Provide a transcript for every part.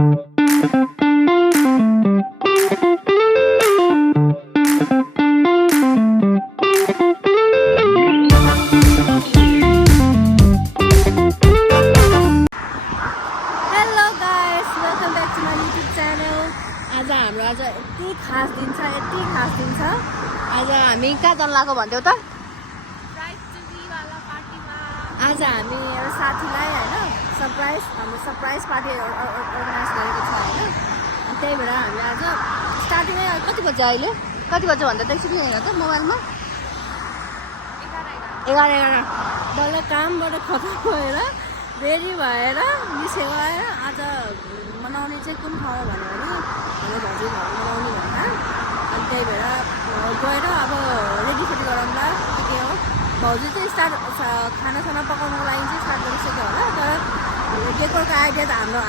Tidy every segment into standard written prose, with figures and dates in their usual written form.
आज हामी कहाँ जान लाग्यो भन्थ्यौ त आज हामी एउटा साथीलाई होइन सरप्राइज हाम्रो सरप्राइज पार्टी अर्गनाइज गरेको छ होइन अनि त्यही भएर हामी आज स्टार्टिङै कति बज्यो अहिले कति बज्यो भन्दा त एकछिन हेर त मोबाइलमा 11 बल्ल कामबाट खतम भएर रेडी भएर निस्केको आएर आज मनाउने चाहिँ कुन ठाउँमा भन्यो भने हाम्रो भाउजूहरू मनाउने भनेर अनि त्यही भएर गएर अब रेडीसेडी गराउँला के हो भाउजू चाहिँ खानासाना पकाउनुको लागि चाहिँ स्टार्ट गरिसक्यो होला तर केकको आइडिया त हाम्रो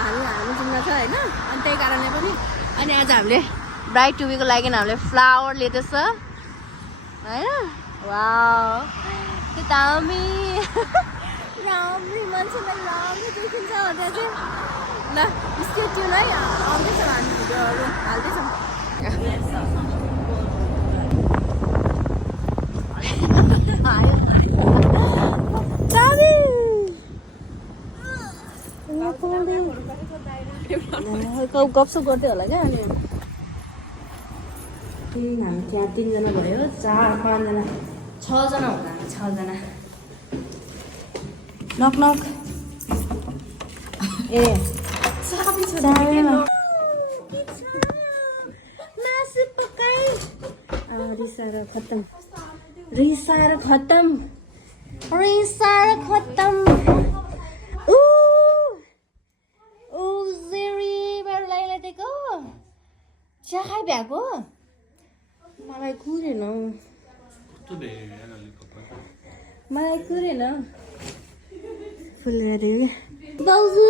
जिम्मा छ होइन अनि त्यही कारणले पनि अनि आज हामीले ब्राइड टु बीको लागि हामीले फ्लावर लिँदैछ होइन वाउ त्यो दामी राम्री मान्छेलाई राम्रो देखिन्छ भनेर चाहिँ ल स्टेट्युन है आउँदैछौँ हामी भिडियोहरू हाल्दैछौँ गफसप गर्दै होला क्या अनि हामी त्यहाँ 3 जना भयो 4 5 जना 6 जना होला 6 जना नक नक ए मासु पकाई रिसाएर खत्तम चिया खाइ भ्याएको मलाई कुरेन फुलेर बाउजू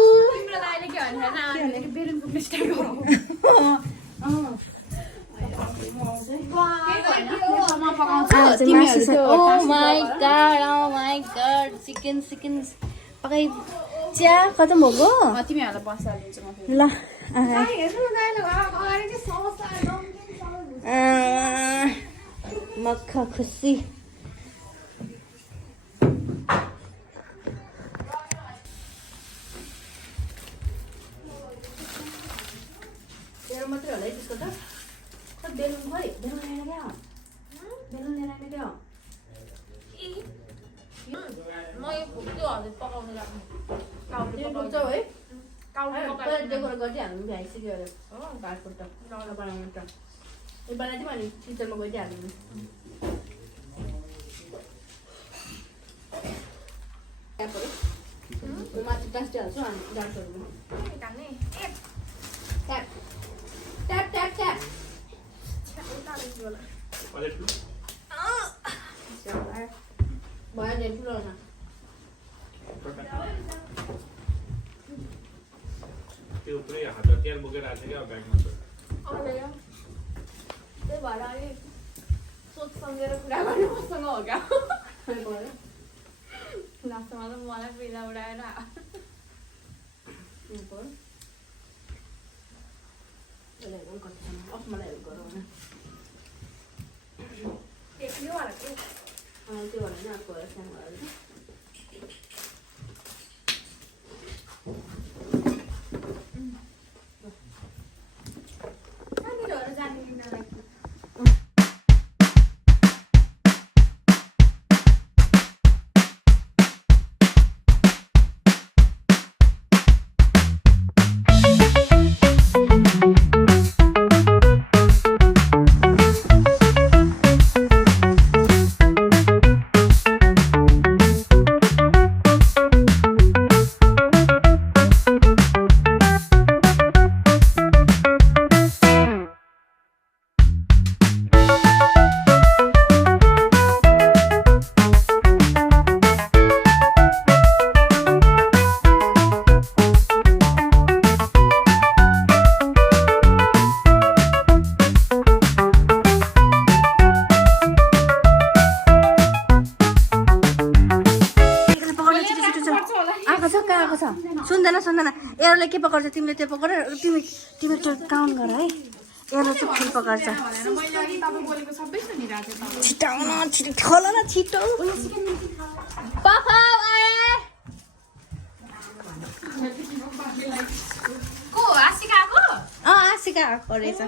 Oh my god, chicken पकाइ चिया खतम हो गो तिमीहरूलाई बस्दा ल मक्खा खुसी तेरो मात्रै होला है त्यसको त खै बेलुन लिएर क्या बेलुन लिएर आउने क्या म यो त्यो हजुर पकाउनु लाग्नु है डेकोरेट गर्दै हाल्नु भ्याइसक्यो अरे हो भातको त बनाउनु त यो बनाइदिउँ अनि किचनमा गइदिइहाल्नु माथि टाँसिहाल्छु अनि डान्सहरू ट्याप ट्याप ट्याप भयो नि ठुलो न त्यो पुरै हात तेल बोकेर आएको छ क्या ब्यागमा त्यही भएर अलिक सोच सम्झेर कुरा गर्नु मसँग हो क्या लास्टमा त मलाई पैला उडाएर मलाई हेल्प गरौँ न त्यो भएर नि अर्को सानो यसले के पकाउँछ तिमीले त्यो पकाएर तिमी तिमी त्यो काउन्ट गर है यसले चाहिँ फुल पकाउँछ छिटाउन छिटो खोल न छिटो पकाऊ आशिका आएको रहेछ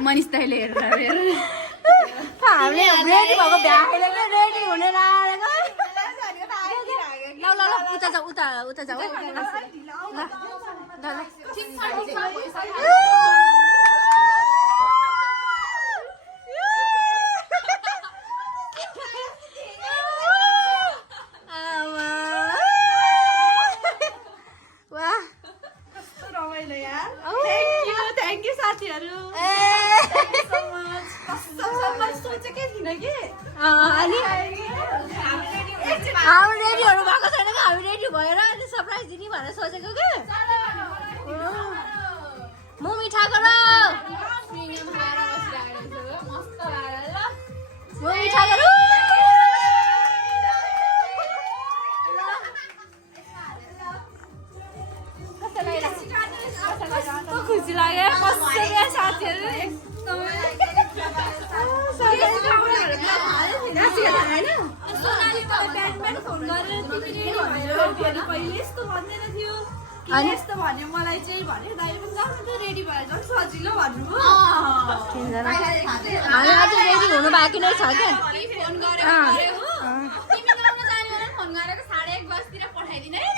मनिष दाइले हेरेर हामीले रेडी भएको भ्याएले रेडी हुने लागेको ल ल ल उता जाऊ उता उता जाऊ है हामी रेडीहरू भएको छैन कि हामी रेडी भएर अनि सरप्राइज दिने भनेर सोचेको क्या म मिठा गर म मिठा गर कस्तो खुसी लाग्यो कसरी साथीहरू एकदमै यस्तो भन्यो मलाई चाहिँ भन्यो दाइ पनि जानु त रेडी भएर झन् सजिलो भन्नुभयो हामी अझै रेडी हुनु बाँकी नै छ क्या फोन गरेर तिमी गाउन जाने भनेर फोन गरेको 1:30 बजीतिर पठाइदिनु है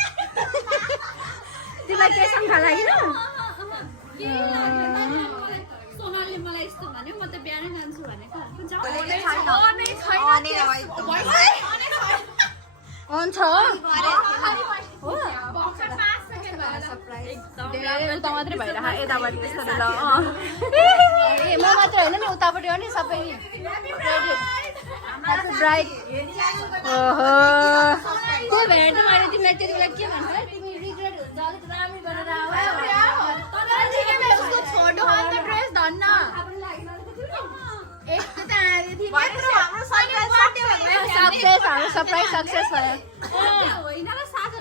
तिमीलाई के शङ्का लागेन सोनालले मलाई यस्तो भन्यो म त बिहानै जान्छु भनेको हुन्छ उता मात्रै भइरह यतापट्टि त्यस्तो ल ए म मात्र होइन नि उतापट्टि हो नि सबै ब्राइट ओहो को भेट्नु मैले तिमीलाई त्यति बेला के भन्छ तिमी रिग्रेट हुन्छ अलिक राम्ररी गरेर उसको छोटो हाल्ने ड्रेस धन्न सक्सेस हाम्रो सरप्राइज सक्सेस भयो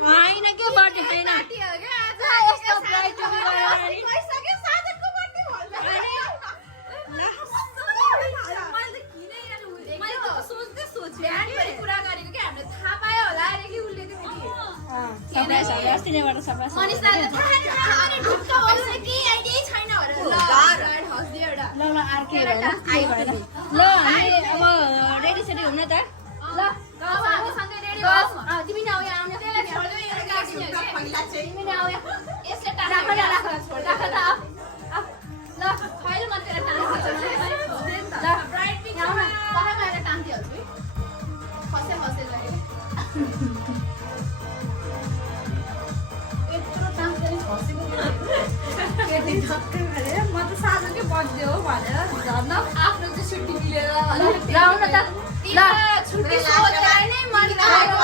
होइन के बर्थडे छैन यस्तो ब्राइट कुरा गरेको कि हामीले थाहा पायो होला अरे कि उसले अस्ति नैबाट सरप्राइज ल ल अर्कै ल हामी अब रेडी सेडी हुन त ल तिमी नै आऊ यहाँ आउने तिमी नै आऊ ल खैले म तेरो म त साझोकै बर्थडे हो भनेर झन् आफ्नो चाहिँ छुट्टी मिलेर आउन त ल छुट्टी सोचेर नै मन लागेको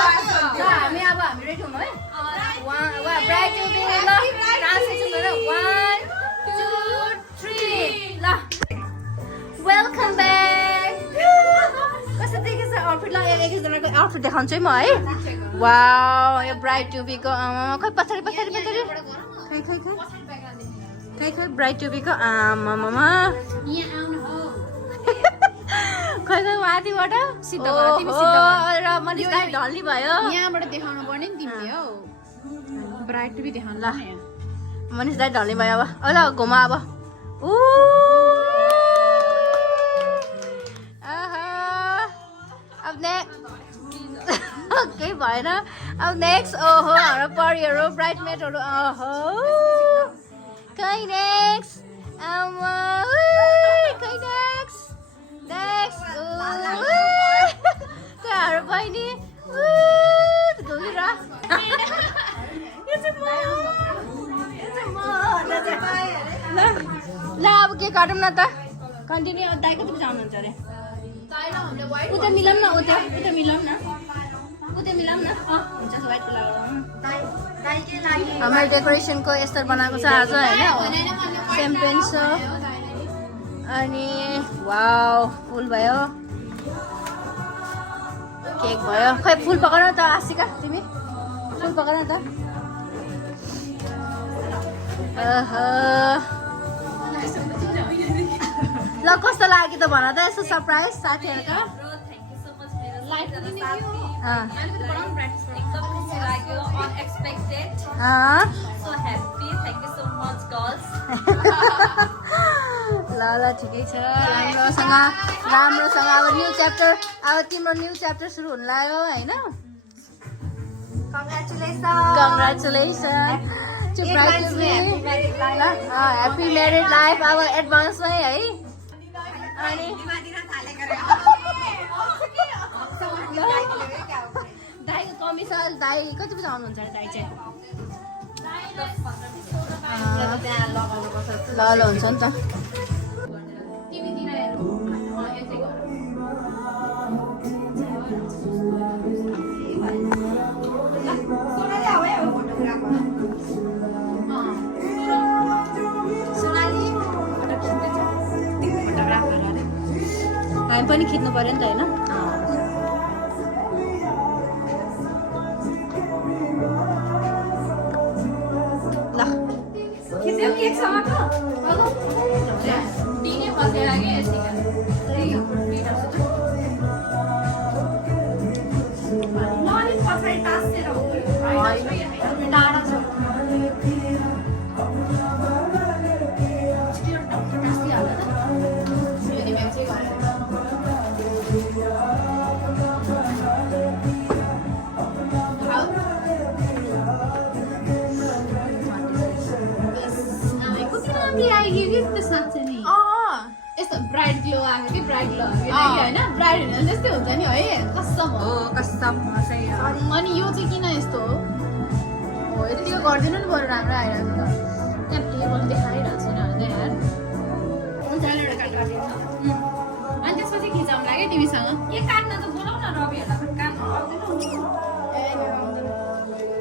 ल हामी अब हामी रेडी हौँ है ब्राइड टु बी ल ट्रान्सलेसन गरेर 1 2 3 ल वेलकम ब्याक कस्तो देखेछ आउटफिट ल एकजनाको आउटफिट देखाउँछु है म है वाउ यो ब्राइड टु बीको खै पछाडि पछाडि पछाडि खै खै खै खै खै ब्राइड टुबीको आमामा यहाँ आउनु हो खै खै माथिबाट सिद्ध भयो, तिमी सिद्ध भयो। र मनिष दाइ ढल्ली भयो यहाँबाट देखाउनु पर्ने नि तिमीले हौ ब्राइड टु बी देखाउनु ल। पर्ने। मनिष दाइ ढल्ने भयो अब ल घुमा अब ऊ अब केही भएन। अब नेक्स्ट ओहो हाम्रो परिहरू ब्राइडमेटहरू ओहो खै नेक्स्ट खै नेक्स्ट खै हाम्रो बहिनी घुमिर ल अब के काटौँ न त कन्टिन्यू दाइ कति बजी आउनुहुन्छ अरे उता मिलाउँ न उता मिलाउँ न उता मिलाउँ न हुन्छ वाइटको लगाउनु। हाम्रो डेकोरेसनको यस्तो बनाएको छ आज होइन सेम्पेन छ अनि वाउ फुल भयो केक भयो खै फुल पकाउन त आशिका तिमी फुल पकाउन त ल कस्तो लाग्यो त भन त यस्तो सरप्राइज साथीहरूको ल ल ठिकै छ राम्रोसँग अब न्यू च्याप्टर अब तिम्रो न्यू च्याप्टर सुरु हुन लाग्यो होइन कङ्ग्रेचुलेसन ह्याप्पी म्यारिड लाइफ अब एडभान्समै है अनि दाइको कमी छ दाइ कति बजी आउनुहुन्छ दाइ चाहिँ ल ल हुन्छ नि त हामी पनि खिच्नु पर्यो नि त होइन ल यस्तो ब्राइड ग्लो आएको कि ब्राइड ग्लो होइन ब्राइड हुने त्यस्तै हुन्छ नि है कस्टम हो अनि यो चाहिँ किन यस्तो हो यतिको गरिदिनु नि बरु राम्रो आइरहेको छ त्यहाँ टेबल देखाइरहेको छैन यार अनि त्यसपछि खिचाउँ लाग्यो तिमीसँग के काट्न त बोलाउ न रविहरूलाई पनि काम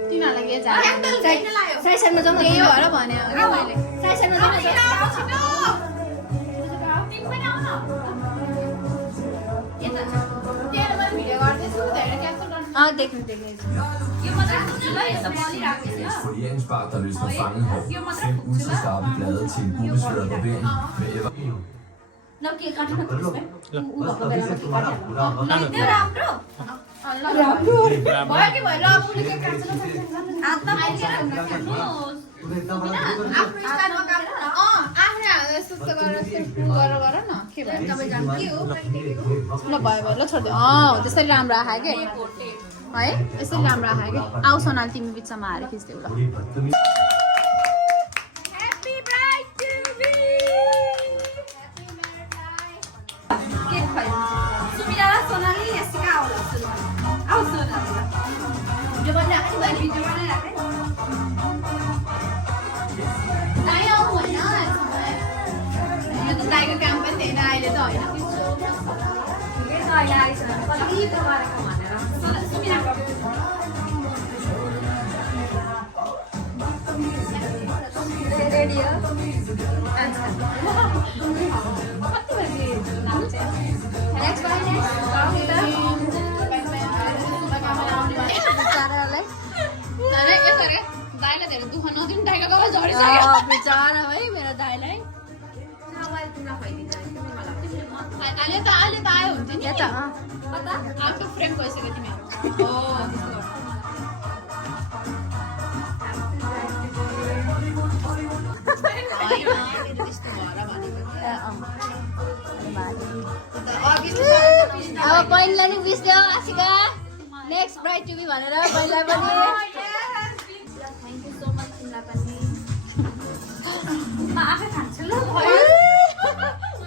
तिनीहरूलाई के साइसाइडमा जाउँ त्यही भएर भने मैले साइसाइडमा जाउँ Folieringsbar, der løsner fanget hår. 5 ultraskarpe blade til en ubesværet barbering med ever. त्यसरी राम्रो आयो कि है यसरी राम्रो आयो कि आऊ सोनाली तिमी बिचमा आएर खिच्देऊ ल दाइको काम पनि थिएन अहिले त होइन बिचारा है मेरो अहिले त आयो हुन्छ नि यता आउट अफ फ्रेम गइसक्यो तिमीहरू अब बहिनीलाई नि विश देऊ Ashika next bride to be भनेर बहिनीलाई पनि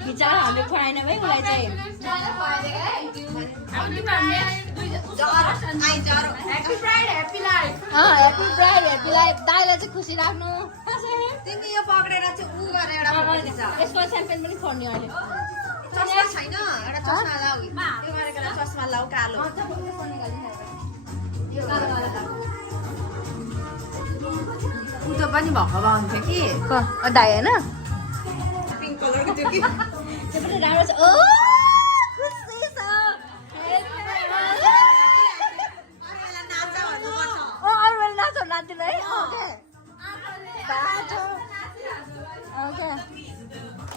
बिचारा हामीले खुवाएन भाइ उसलाई चाहिँ ह्याप्पी ब्राइड ह्याप्पी लाइफ दाइलाई चाहिँ खुसी राख्नु तिमी यो पक्रेर चाहिँ उ गरेर यसको स्याम्पेन पनि खोल्ने अहिले चस्मा छैन एउटा चस्मा लाऊ यो गरेर चस्मा लाऊ कालो उतो पनि भएको भए हुन्थ्यो कि दाइ होइन पिङ्क कलरको थियो कि त्यो पनि राम्रो छ ओ खुसी छ ओ अरू बेला नाचौ नाच्दिनु है ओके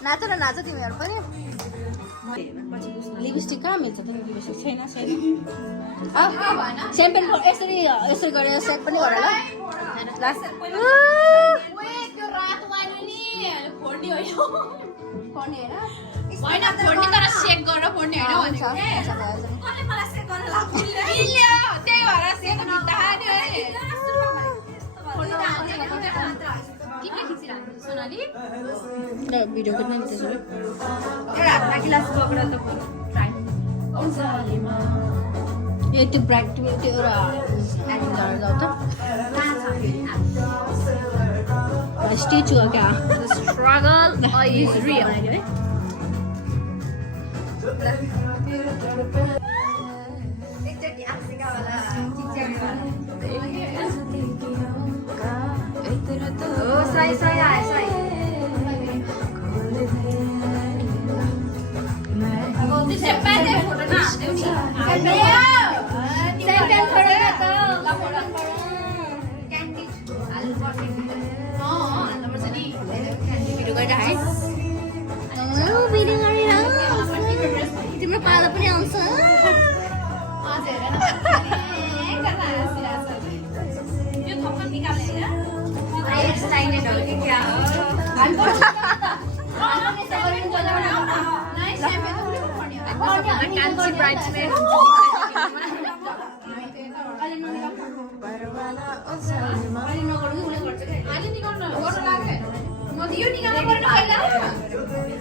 नाच न नाच तिमीहरू पनि लिपस्टिक कहाँ मिल्छ तिमी लिपस्टिक छैन स्याम्पेन यसरी यसरी गरेर सेट पनि गर ल लास्ट त्यो रातो वाइन नि फोड्ने होइन फोड्ने होइन होइन फोड्ने तर सेक गरेर फोड्ने होइन भनेको मिल्यो त्यही भएर सेक बित्दाखेरि है किन खिचिरहनु सोनाली भिडियो खिच्न नि त्यसरी एउटा हातमा गिलास पक्रेर त ए त्यो ब्राइड त्यो एउटा जाऊ त स्टेचु हो क्या struggle is real एकचोटि आशिकावाला हो सही सही आयो सही भिडियो गरेर है भिडियो गरेर तिम्रो पालो पनि आउँछ एक्साइटेड हो कि क्या हो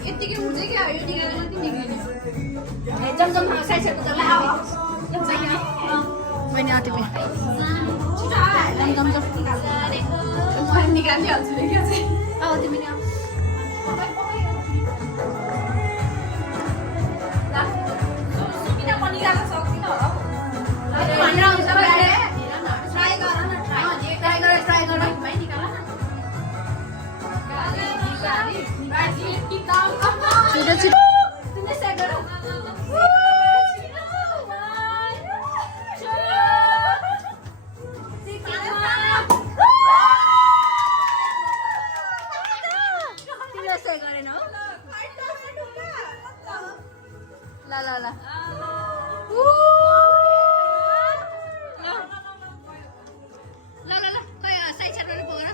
यतिकै हुन्छ क्या यो निकालेर मात्रै निकाल्ने जमजम साइडको जम्मै बहिनी तिमी जमजम निकालिहाल्छु नि क्या चाहिँ आऊ तिमी नि सुकिना पनि निकाल्न सक्दिनँ होला ट्राई गर न ट्राई गर भाइ निकाल न छिटो छिटो तिमीले सेट गर तिमीले सेट गरेन हो ल ल ल ल ल ल खै साइड साइड गरेर बोकेर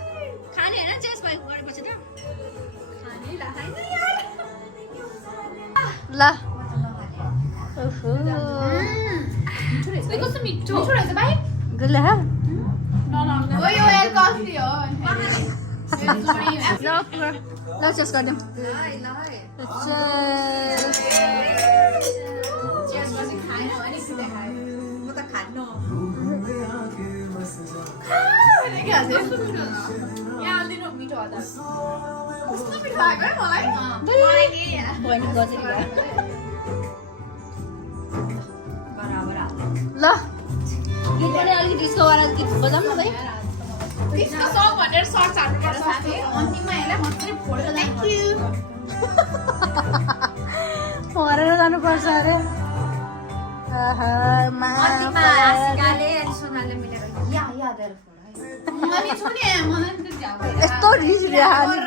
खाने होइन चेस भएको गरेपछि त ल ओहो कस्तो मिठो रहेछ भाइ गुड ल ओ यो एल कस्टली हो ल चेस गरिदिउँ म त खान्नु बहिनी गजेको ल गीत पनि अलिकति डिस्को वाला गीत बजाउँ न भाइ मरेर जानुपर्छ अरे यस्तो रिस ल्याएर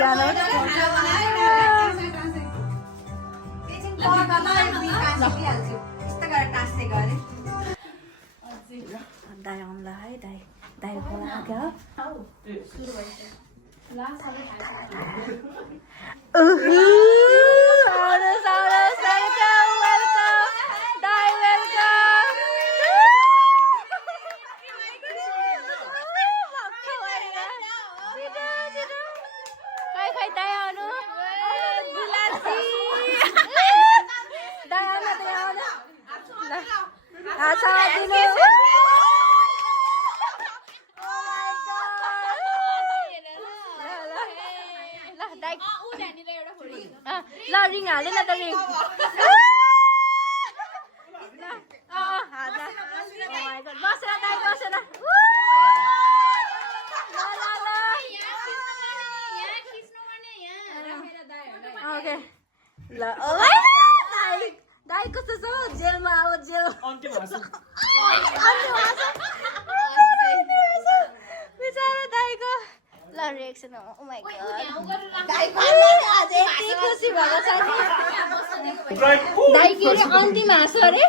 क्या ल रिङ हाले न त रिङ बसेर दाइ बसेर ओके ल दाइ कस्तो छ जेलमा अब जेल बिचारा दाइको ल रिएक्सन ओ माइ गॉड आज यति खुसी भएको छ दाइ के रे अन्तिम हाँसो अरे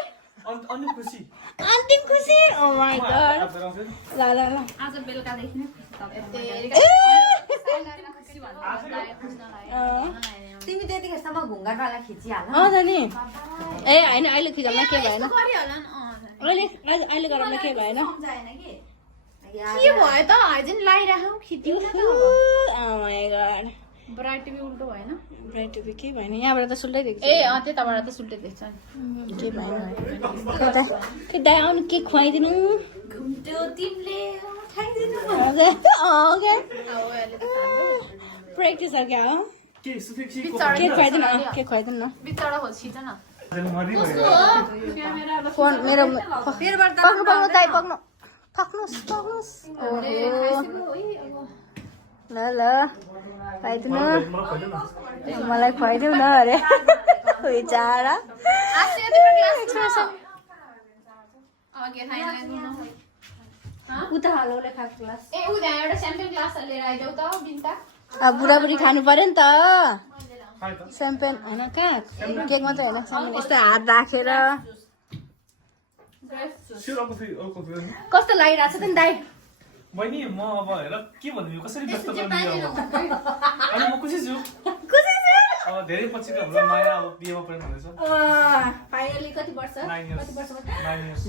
अन्तिम खुसी ओ माइ गॉड ल ल ल आज बेलुकादेखि नै तिमी त्यतिखेरसम्म घुङ्गाकाला खिचिहाल त नि ए होइन अहिले खिचाउन के भएन अहिले गराउन के भएन के भयो त हाइजिन लाइराखौ खिच्यौ न त माइ गॉड ब्राइट टिभी उल्टो भएन ब्राइट टिभी के भएन यहाँबाट त सुल्टै देख्छ ए त्यताबाट त सुल्टै देख्छ नि के भएन के दाइ आउनु के खुवाइदिनु घुम्टो तिमीले उठाइदिनु ओके प्र्याक्टिस हो क्या हो के खुवाइदिनु के खुवाइदिनु न बिचरा हो छिट न फोन मेरो पक्नु पक्नु दाइ पक्नु पक्नुहोस् ल ल खुवाइदिनु मलाई खुवाइदिउ न अरे बिचारा उता हालोले खाएको ग्लास ए उ त्यहाँ एउटा स्याम्पेन ग्लास लिएर आइदेऊ त बिन्ता अब बुढाबुढी खानु पर्यो नि त स्याम्पेन होइन कहाँ केक मात्रै होइन स्याम्पेन यस्तो हात राखेर कस्तो लागिरहेको छ त नि दाइ बहिनी म अब हेर के भन्नु कसरी व्यक्त गर्नु अनि म खुसी छु अब धेरै पछिको हाम्रो माया अब बिहेमा पर्नु हुँदैछ फाइनली कति वर्ष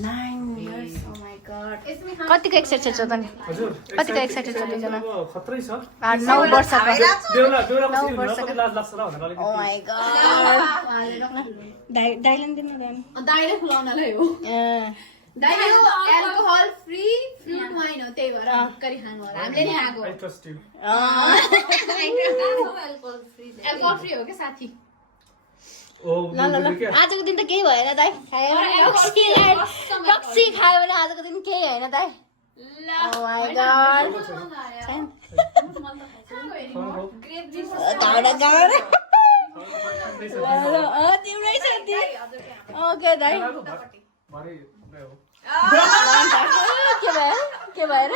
9 इयर्स ओ माइ गॉड कतिको एक्साइटेड छ त नि हजुर कतिको एक्साइटेड छ दुईजना खतरै छ 9 वर्षको बेहुला कसरी हुन्छ कति लाज लाग्छ र भनेर अलिकति ओ माइ गॉड दाइले नि दिनु दाइ दाइले खुलाउनलाई हो दाइले एल्कोहल फ्री फ्रुट वाइन हो त्यही भएर गरी खानु होला हामीले नि खाएको I trust you alcohol free हो के साथी ओ ल आजको दिन त केही भएन दाइ रक्सी खायो भने आजको दिन केही होइन दाइ ओ माइ गॉड तिम्रै छ ओके दाइ के भएर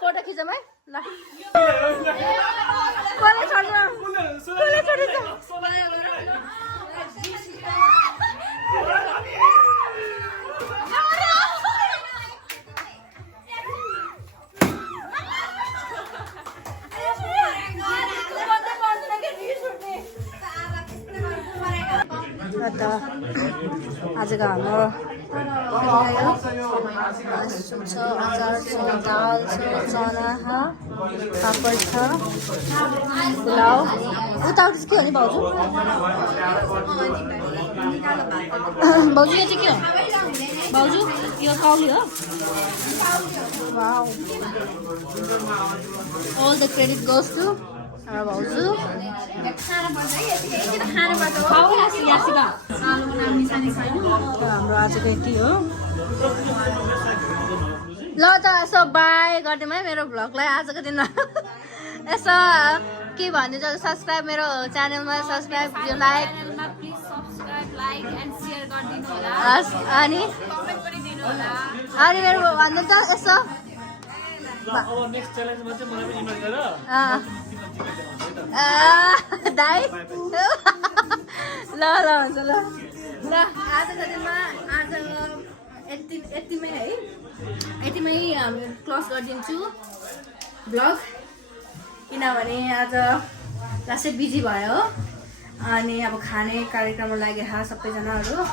फोटो खिचौँ है ल कसले छोड्छ आजको हाम्रो सुप छ अचार छ दाल छ चना पापड छ पुलाउ उता के हो नि भाउजू भाउजू यो चाहिँ के हो भाउजू यो काउली हो wow all the credit goes to हाम्रो भाउजू हाम्रो आजको यति हो ल त यसो बाई गरिदिउँ है मेरो भ्लगलाई आजको दिनमा यसो के भनिदिन्छ सब्सक्राइब मेरो च्यानलमा सब्सक्राइब यो लाइक अनि मेरो भन्नु त यसो अब नेक्स्ट च्यालेन्जमा चाहिँ मलाई पनि इमेल गर दाइ ल ल हुन्छ ल ल आजको दिनमा आज यतिमै है यतिमै हामी क्लोज गरिदिन्छु ब्लग किनभने आज लास्टै बिजी भयो अनि अब खाने कार्यक्रममा लागेर सबैजनाहरू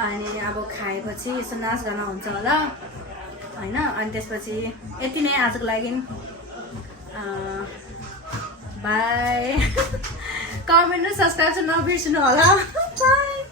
अनि अब खाएपछि यसो नाचगान हुन्छ होला होइन अनि त्यसपछि यति नै आजको लागि बाई कमेन्ट र सब्सक्राइब चाहिँ नबिर्सनु होला बाई